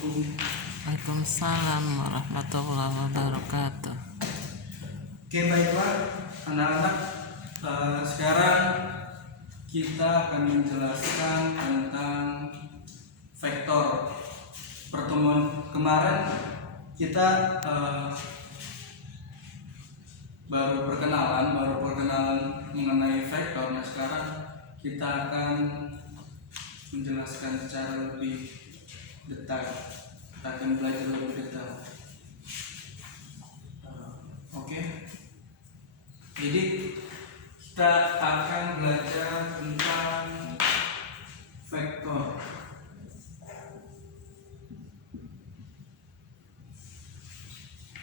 Waalaikumsalam warahmatullahi wabarakatuh. Oke, baiklah anak-anak, sekarang kita akan menjelaskan tentang vektor. Pertemuan kemarin kita baru perkenalan mengenai vektor. Nah, sekarang kita akan menjelaskan secara lebih detail. Kita akan belajar lebih detail. Oke. Jadi kita akan belajar tentang vektor.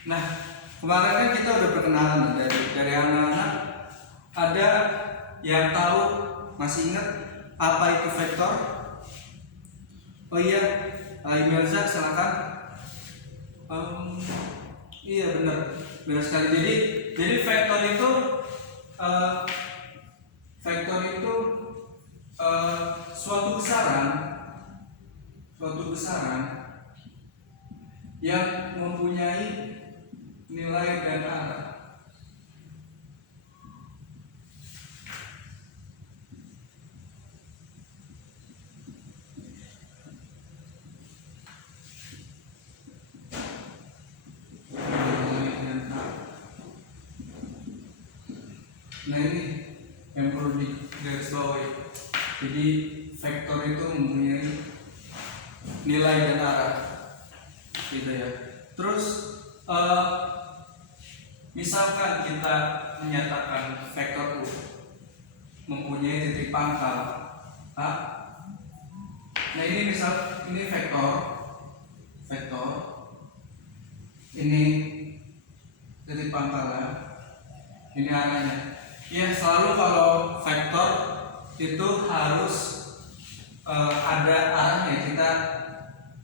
Nah, kemarin kan kita udah perkenalan dari anak-anak. Ada yang tahu, masih ingat apa itu vektor? Oh iya, Imelza silakan. Iya benar sekali. Jadi vektor itu suatu besaran yang mempunyai nilai dan arah. Nah, ini yang perlu digarisbawahi. Jadi vektor itu mempunyai nilai dan arah, gitu ya. Terus misalkan kita menyatakan vektor U mempunyai titik pangkal A. Nah, ini vektor. Ini titik pangkalnya. Ini arahnya. Ya, selalu kalau vektor itu harus ada arahnya. Kita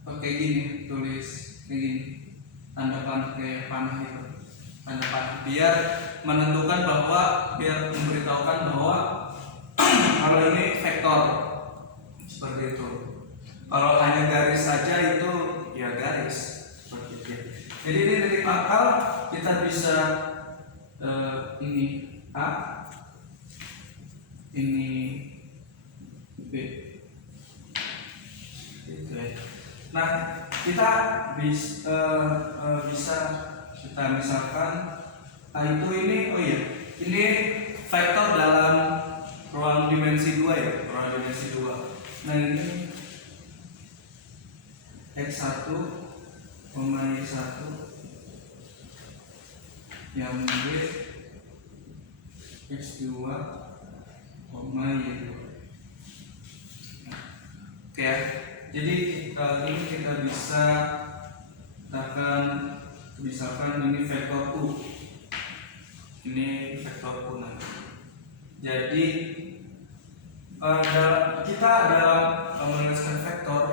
pakai gini, tulis kayak gini, tanda panah kayak panah itu, tanda panah, biar menentukan biar memberitahukan bahwa kalau ini vektor seperti itu. Kalau hanya garis saja itu ya garis seperti itu. Jadi ini dari pangkal kita bisa ini A, ini B, gitu ya. Nah, kita bisa kita misalkan itu ini, oh iya, ini vektor dalam ruang dimensi 2 ya, ruang dimensi 2. Nah, ini X1, Y1 yang B, X2, Y2. Oke, jadi ini kita bisa katakan misalkan ini vektor U. Ini vektor U nanti. Jadi kita dalam menuliskan vektor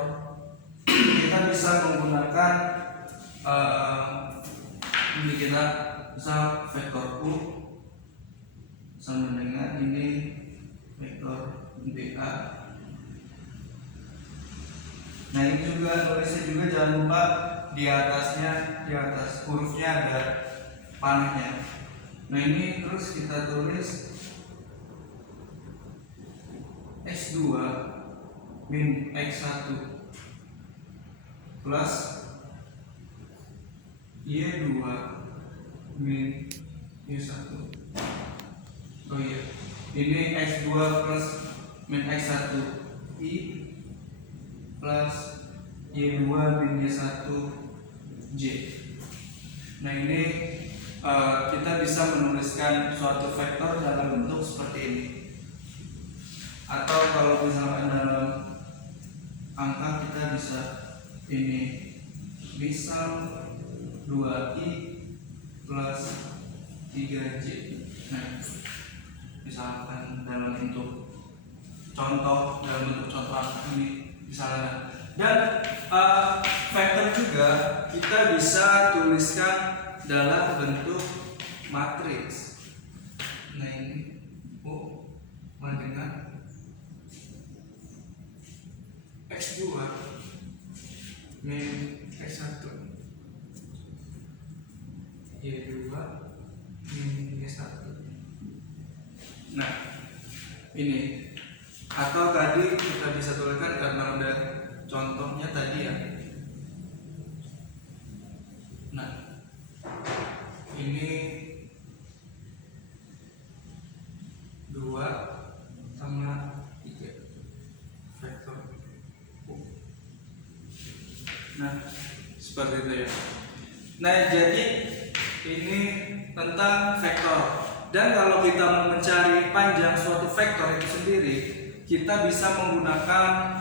kita bisa menggunakan ini, kita misal vektor U sama dengan ini vektor BA. Nah, ini juga tulisnya juga jangan lupa di atas hurufnya ada panahnya. Nah, ini terus kita tulis X2 min X1 plus Y2 min Y1. Oh iya, ini X2 plus min X1 I plus Y2 min Y1 J. Nah, ini kita bisa menuliskan suatu vektor dalam bentuk seperti ini. Atau kalau misalkan dalam angka kita bisa ini misal 2I plus 3J. Nah, misalkan dalam bentuk contoh angka ini misalnya. Dan vektor juga kita bisa tuliskan dalam bentuk matriks. Nah, ini dengan X2 min X1 Y2 min Y1. Nah, ini atau tadi kita bisa tuliskan karena udah contohnya tadi ya. Nah, ini 2 sama 3 vektor U. Nah, seperti itu ya. Nah, jadi ini tentang vektor. Dan kalau kita mau mencari panjang suatu vektor itu sendiri, kita bisa menggunakan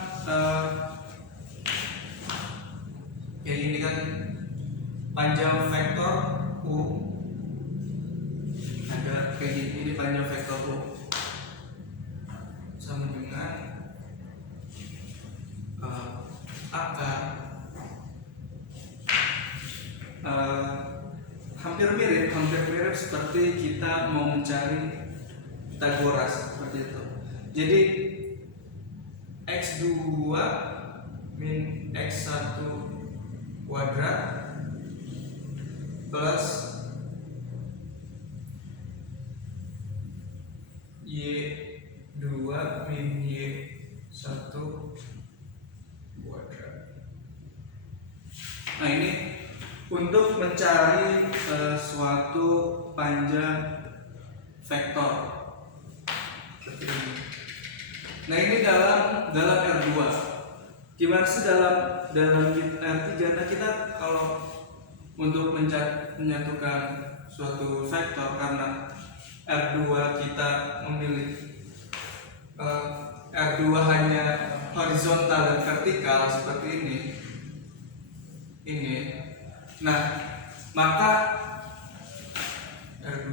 kayak ini kan, panjang vektor U. Ada kayak gini, ini panjang vektor U sama dengan akar hampir mirip seperti kita mau mencari Pitagoras seperti itu. Jadi X2 min X1 kuadrat plus Y2 min Y1 kuadrat. Nah, ini untuk mencari suatu panjang vektor seperti ini. Nah, ini dalam R2. Gimana sih dalam R3? Nah, kita kalau untuk menyatukan suatu vektor, karena R2 kita memilih R2 hanya horizontal dan vertikal seperti ini. Nah, maka R2.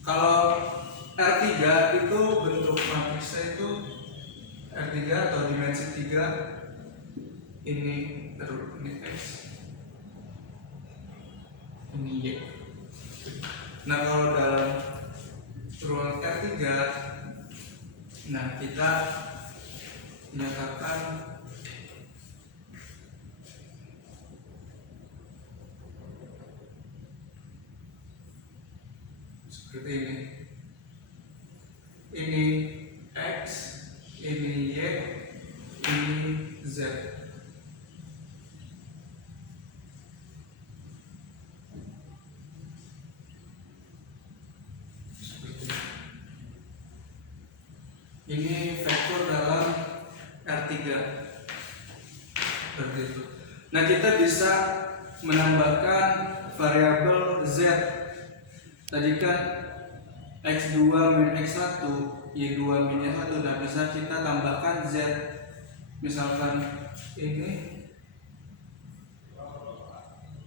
Kalau R3 itu bentuk matriksnya itu R3 atau dimensi 3. Ini X, ini Y. Nah, kalau dalam ruang R3, nah kita menyatakan seperti ini. Ini X, ini Y, ini Z. Seperti ini. Ini vektor dalam R3. Seperti itu. Nah, kita bisa menambahkan variabel Z. Tadi kan X2 min X1, Y2 min Y1. Nah, bisa kita tambahkan Z. Misalkan ini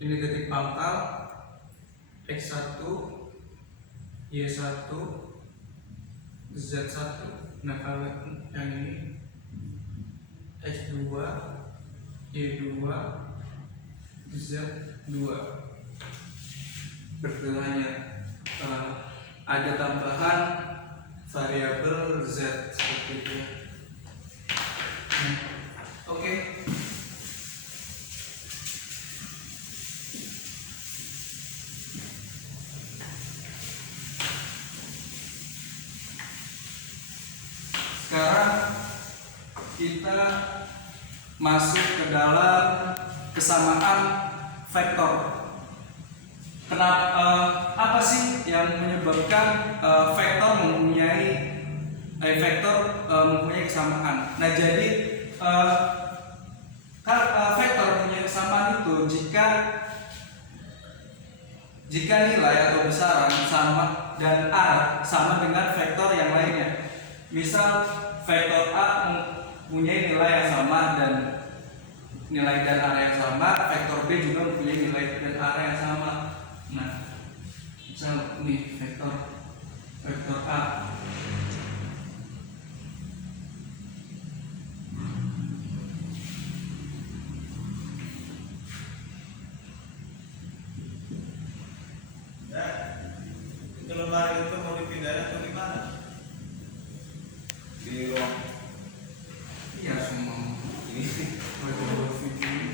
titik pangkal X1, Y1, Z1. Nah, kalau yang ini X2, Y2, Z2. Berarti ada tambahan variabel Z seperti itu. Oke. Sekarang kita masuk ke dalam kesamaan vektor. Apa sih yang menyebabkan vektor mempunyai kesamaan? Nah, jadi vektor mempunyai kesamaan itu jika nilai atau besaran sama dan arah sama dengan vektor yang lainnya. Misal vektor A mempunyai nilai yang sama dan nilai dan arah yang sama, vektor B juga mempunyai nilai dan arah yang sama. Nah, misal ini vektor A. Itu lembaga itu mau dipindahin atau gimana? Di ruang Iya, semua ini. video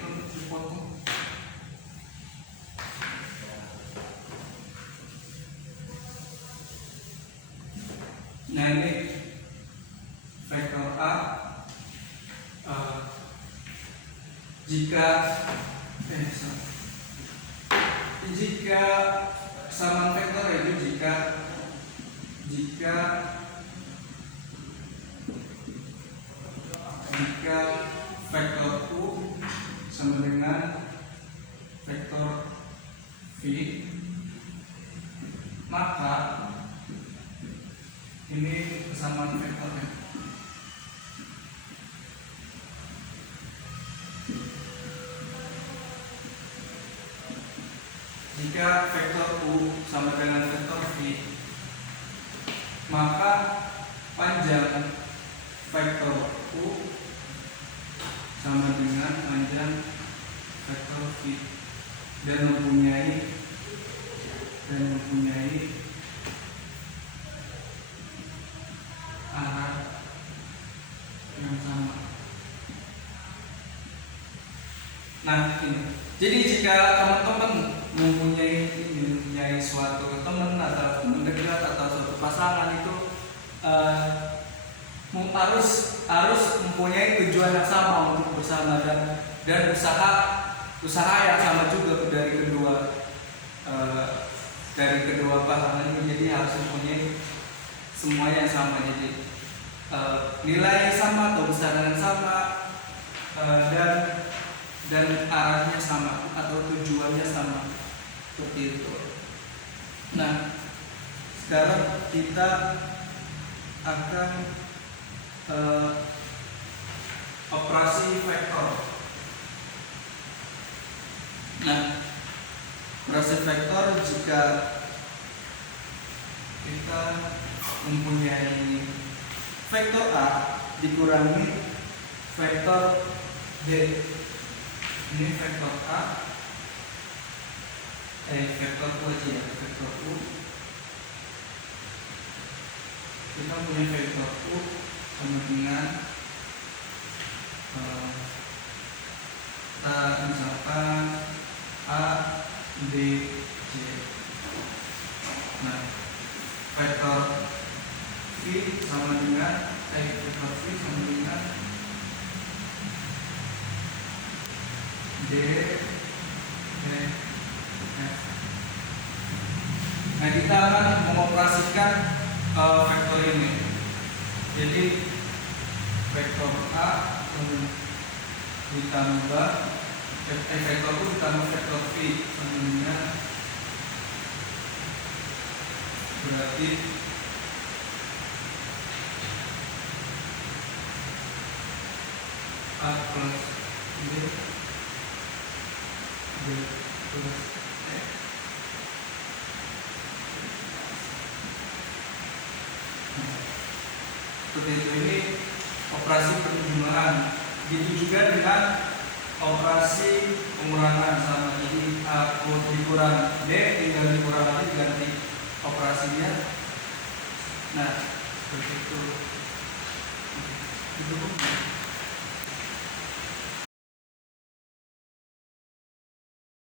jika jika kesamaan vektor itu jika vektor U sama dengan vektor V, maka ini kesamaan vektornya. Jika vektor U sama dengan vektor V, maka panjang vektor U sama dengan panjang vektor V dan mempunyai arah yang sama. Nah, ini. Jadi jika teman-teman mempunyai suatu teman atau teman dekat atau suatu pasangan itu harus mempunyai tujuan yang sama untuk bersama dan usaha yang sama juga dari kedua pasangan ini. Jadi harus mempunyai semuanya yang sama, jadi nilai yang sama atau besaran yang sama, dan arahnya sama atau tujuannya sama, seperti itu. Nah, sekarang kita akan operasi vektor. Nah, operasi vektor jika kita mempunyai vektor A dikurangi vektor D. Ini vektor A, vektor U aja ya, vektor U. Kita punya vektor U sama dengan kita misalkan A, B, C. Nah, vektor V sama dengan vektor V sama dengan D, E, F. Nah, kita akan mengoperasikan vektor ini. Jadi vektor A ditambah vektor U ditambah vektor V sama dengan, berarti A plus B plus E. Seperti itu. Ini operasi penjumlahan. Begitu juga dengan operasi pengurangan, sama. Jadi A dikurang B tinggal dikurang lagi, diganti operasinya. Nah, seperti itu.